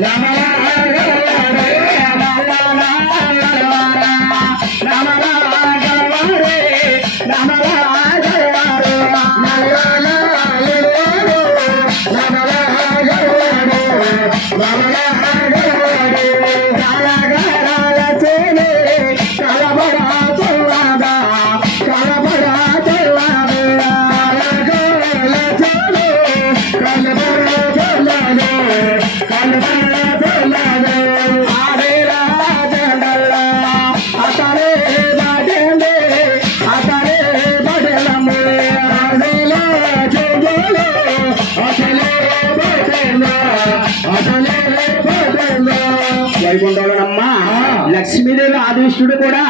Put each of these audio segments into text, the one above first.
Lama వైకుంఠంలోనమ్మా Lakshmidevi ఆదివిష్ణుడు కూడా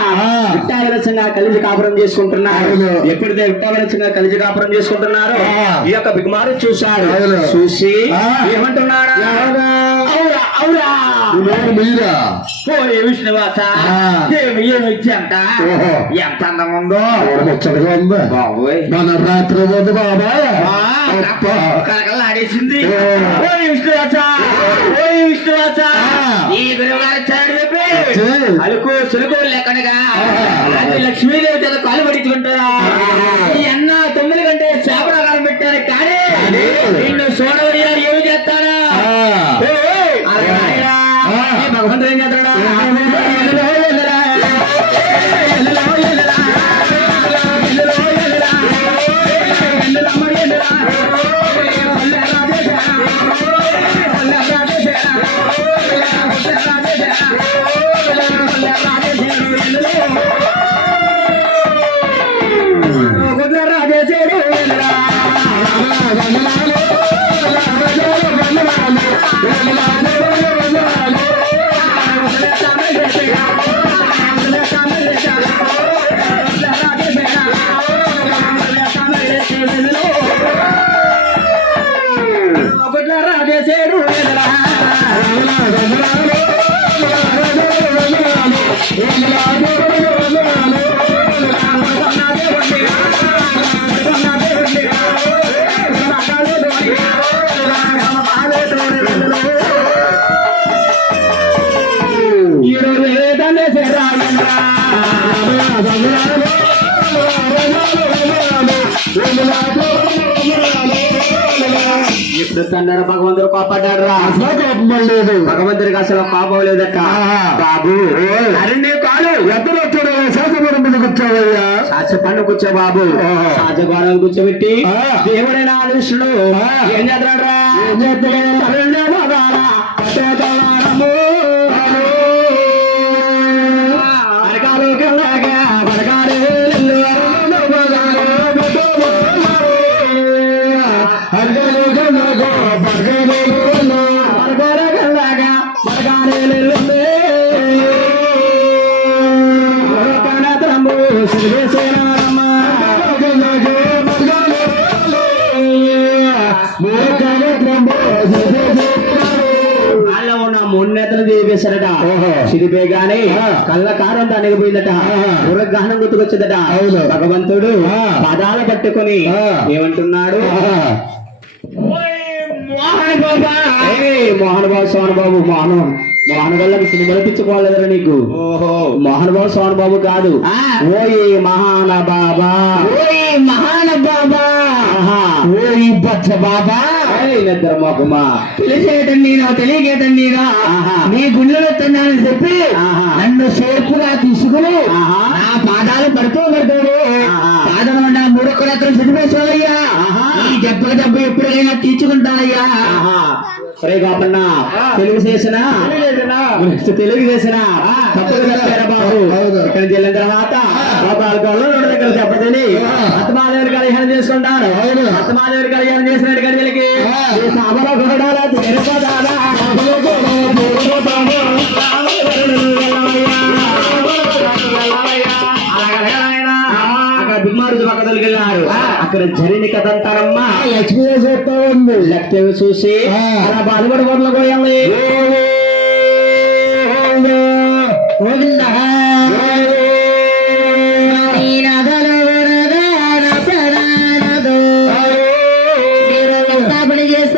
విట్టాలరసంగా కలిసి కాపురం చేసుకుంటున్నారు. ఎప్పుడైతే విట్టాలరసంగా కలిసి కాపురం చేసుకుంటున్నారో. ఈ యొక్క బిగుమారు చూశాడు. చూసి. ఏమంటున్నాడు? అవురా మీరా విష్ణువాస. ఏమి. ఎంత అందం ఉందో ముచ్చటగా ఉందా బాబోయ్ మన రాత్రి ఉంది బాబా అబ్బా. కలకలాడేసింది ఓ. ఓ విష్ణువాస ఓ విష్ణువాస. ఈ. అలుకు సులుకు. అది లక్ష్మీదేవి కాలు పడించుకుంటారా. ఈ అన్న తొమ్మిది గంటే శాపనకాలం పెట్టారు కానీ నిన్ను ఆ. ఏం చేస్తాడా రాజేశాడు ఎల్లురా. ఈరోజు తండ్రి భగవంతుడు కోపడ్డాడు రా లేదు భగవంతుడికి అసలు కోపం లేదట బాబు. ఎద్దరు వచ్చాడు మీద కూర్చోవయ్యా పండు కూర్చో బాబు. సాజగోడలు కూర్చోబెట్టి. దేవుడైన ఆదేశుడు ఆ. ఏం రా ఏం? వాళ్ళ ఉన్న మున్నెతలు. కళ్ళ కారం దానికి పోయిందట గుర్తుకొచ్చిందట. భగవంతుడు. పదాలు పట్టుకొని. ఏమంటున్నాడు? మోహన్ బాబా మోహన్ బాబు సోహన్ బాబు మోహన్. మోహన్ వల్ల సినిమాలు పిచ్చుకోలేదురా నీకు. ఓహో. మోహన్ బాబు సోహన్ బాబు కాదు. ఓయే మహాన బాబా ఓయ్ మహాన బాబా. ఓయ్ బచ్చ బాబా ఏయ్, నిద్ర మొఖమా పిలిచేయటం నేను తెలియకేయటం నేను ఆహా. నీ గుళ్ళలో తిన్నానని చెప్పి. నన్ను సోపుగా తీసుకుని. నా పాదాలు పడుతూ పడతాడు. పాదం నా మూడొక్కడత్రం సినిమేశ్వరయ్యా ఆహా. ఈ దెబ్బకి దెబ్బ ఎప్పుడైనా తీర్చుకుంటానయ్యా. ఒరే గోపన్న తెలుగు చేసిన తెలుగు చేసిన తప్పులు చెప్పారా బాబు. ఇక్కడ వెళ్ళిన తర్వాత బాబు రెండు దగ్గర దెబ్బతిని ఆ. అత్తమాదేవి కళ్యాణం చేసుకుంటారు. అత్తమాదేవి కళ్యాణం గడికి వెళ్ళారు అక్కడ జరిగిన కథ అంటారమ్మా లక్ష్మీ చూసి బాలుగడ బొమ్మలు పోయాలి చేస్తా